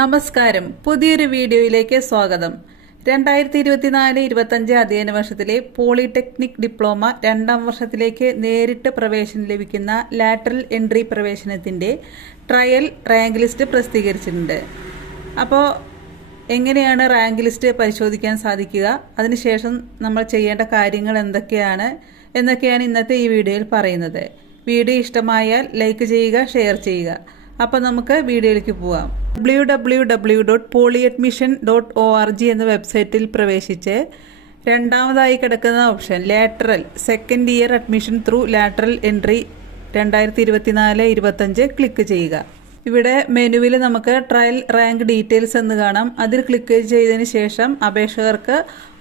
നമസ്കാരം. പുതിയൊരു വീഡിയോയിലേക്ക് സ്വാഗതം. രണ്ടായിരത്തി ഇരുപത്തിനാല് ഇരുപത്തഞ്ച് അധ്യയന വർഷത്തിലെ പോളിടെക്നിക് ഡിപ്ലോമ രണ്ടാം വർഷത്തിലേക്ക് നേരിട്ട് പ്രവേശനം ലഭിക്കുന്ന ലാറ്ററൽ എൻട്രി പ്രവേശനത്തിന്റെ ട്രയൽ റാങ്ക് ലിസ്റ്റ് പ്രസിദ്ധീകരിച്ചിട്ടുണ്ട്. അപ്പോൾ എങ്ങനെയാണ് റാങ്ക് ലിസ്റ്റ് പരിശോധിക്കാൻ സാധിക്കുക? അതിനുശേഷം നമ്മൾ ചെയ്യേണ്ട കാര്യങ്ങൾ എന്തൊക്കെയാണ് എന്നൊക്കെയാണ് ഇന്നത്തെ ഈ വീഡിയോയിൽ പറയുന്നത്. വീഡിയോ ഇഷ്ടമായാൽ ലൈക്ക് ചെയ്യുക ഷെയർ ചെയ്യുക. അപ്പോൾ നമുക്ക് വീഡിയോയിലേക്ക് പോവാം. W W W dot poly admission dot O R G എന്ന വെബ്സൈറ്റിൽ പ്രവേശിച്ച് രണ്ടാമതായി കിടക്കുന്ന option lateral second year admission through lateral entry രണ്ടായിരത്തി ഇരുപത്തിനാല് ഇരുപത്തഞ്ച് ക്ലിക്ക് ചെയ്യുക. ഇവിടെ മെനുവിൽ നമുക്ക് ട്രയൽ റാങ്ക് ഡീറ്റെയിൽസ് എന്ന് കാണാം. അതിൽ ക്ലിക്ക് ചെയ്തതിന് ശേഷം അപേക്ഷകർക്ക്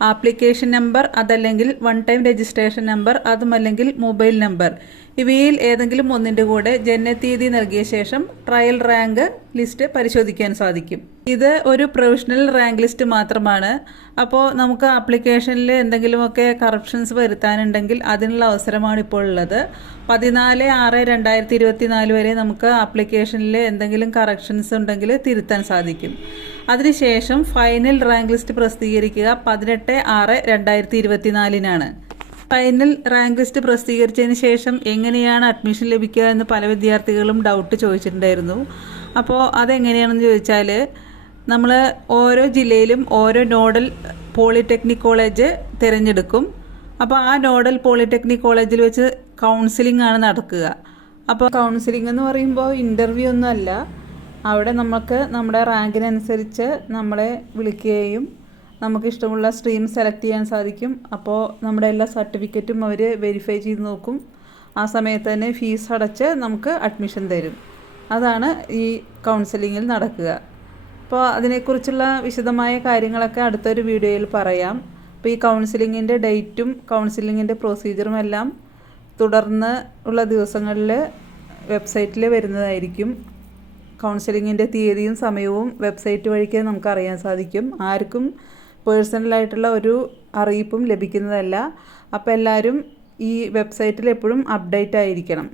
ആപ്ലിക്കേഷൻ നമ്പർ അതല്ലെങ്കിൽ വൺ ടൈം രജിസ്ട്രേഷൻ നമ്പർ അതുമല്ലെങ്കിൽ മൊബൈൽ നമ്പർ ഇവയിൽ ഏതെങ്കിലും ഒന്നിന്റെ കൂടെ ജനനത്തീയതി നൽകിയ ശേഷം ട്രയൽ റാങ്ക് ലിസ്റ്റ് പരിശോധിക്കാൻ സാധിക്കും. ഇത് ഒരു പ്രൊവിഷണൽ റാങ്ക് ലിസ്റ്റ് മാത്രമാണ്. അപ്പോൾ നമുക്ക് ആപ്ലിക്കേഷനിൽ എന്തെങ്കിലുമൊക്കെ കറപ്ഷൻസ് വരുത്താനുണ്ടെങ്കിൽ അതിനുള്ള അവസരമാണ് ഇപ്പോൾ ഉള്ളത്. പതിനാല് ആറ് രണ്ടായിരത്തി ഇരുപത്തി നാല് വരെ നമുക്ക് ആപ്ലിക്കേഷനിൽ എന്തെങ്കിലും കറക്ഷൻസ് ഉണ്ടെങ്കിൽ തിരുത്താൻ സാധിക്കും. അതിനുശേഷം ഫൈനൽ റാങ്ക് ലിസ്റ്റ് പ്രസിദ്ധീകരിക്കുക പതിനെട്ട് ആറ് രണ്ടായിരത്തി ഇരുപത്തിനാലിനാണ് ഫൈനൽ റാങ്ക് ലിസ്റ്റ് പ്രസിദ്ധീകരിച്ചതിന് ശേഷം എങ്ങനെയാണ് അഡ്മിഷൻ ലഭിക്കുക എന്ന് പല വിദ്യാർത്ഥികളും ഡൗട്ട് ചോദിച്ചിട്ടുണ്ടായിരുന്നു. അപ്പോൾ അതെങ്ങനെയാണെന്ന് ചോദിച്ചാൽ നമ്മൾ ഓരോ ജില്ലയിലും ഓരോ നോഡൽ പോളിടെക്നിക് കോളേജ് തിരഞ്ഞെടുക്കും. അപ്പോൾ ആ നോഡൽ പോളിടെക്നിക് കോളേജിൽ വെച്ച് കൗൺസിലിംഗ് ആണ് നടക്കുക. അപ്പോൾ കൗൺസിലിംഗ് എന്ന് പറയുമ്പോൾ ഇന്റർവ്യൂ ഒന്നും അല്ല അവിടെ നമുക്ക് നമ്മുടെ റാങ്കിനനുസരിച്ച് നമ്മളെ വിളിക്കുകയും നമുക്ക് ഇഷ്ടമുള്ള സ്ട്രീം സെലക്ട് ചെയ്യാൻ സാധിക്കും. അപ്പോൾ നമ്മുടെ എല്ലാ സർട്ടിഫിക്കറ്റും അവർ വെരിഫൈ ചെയ്ത് നോക്കും. ആ സമയത്ത് തന്നെ ഫീസ് അടച്ച് നമുക്ക് അഡ്മിഷൻ തരും. അതാണ് ഈ കൗൺസിലിങ്ങിൽ നടക്കുക. അപ്പോൾ അതിനെക്കുറിച്ചുള്ള വിശദമായ കാര്യങ്ങളൊക്കെ അടുത്തൊരു വീഡിയോയിൽ പറയാം. അപ്പോൾ ഈ കൗൺസിലിങ്ങിന്റെ ഡേറ്റും കൗൺസിലിങ്ങിന്റെ പ്രൊസീജിയറും എല്ലാം തുടർന്ന് ഉള്ള ദിവസങ്ങളിൽ വെബ്സൈറ്റിൽ വരുന്നതായിരിക്കും. കൗൺസിലിങ്ങിന്റെ തീയതിയും സമയവും വെബ്സൈറ്റ് വഴിക്ക് നമുക്ക് അറിയാൻ സാധിക്കും. ആർക്കും പേഴ്സണലായിട്ടുള്ള ഒരു അറിയിപ്പും ലഭിക്കുന്നതല്ല. അപ്പോൾ എല്ലാവരും ഈ വെബ്സൈറ്റിൽ എപ്പോഴും അപ്ഡേറ്റ് ആയിരിക്കണം.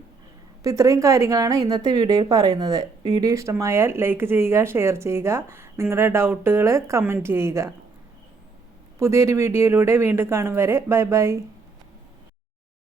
അപ്പോൾ ഇത്രയും കാര്യങ്ങളാണ് ഇന്നത്തെ വീഡിയോയിൽ പറയുന്നത്. വീഡിയോ ഇഷ്ടമായാൽ ലൈക്ക് ചെയ്യുക ഷെയർ ചെയ്യുക നിങ്ങളുടെ ഡൗട്ടുകൾ കമന്റ് ചെയ്യുക. പുതിയൊരു വീഡിയോയിലൂടെ വീണ്ടും കാണും വരെ. Bye bye.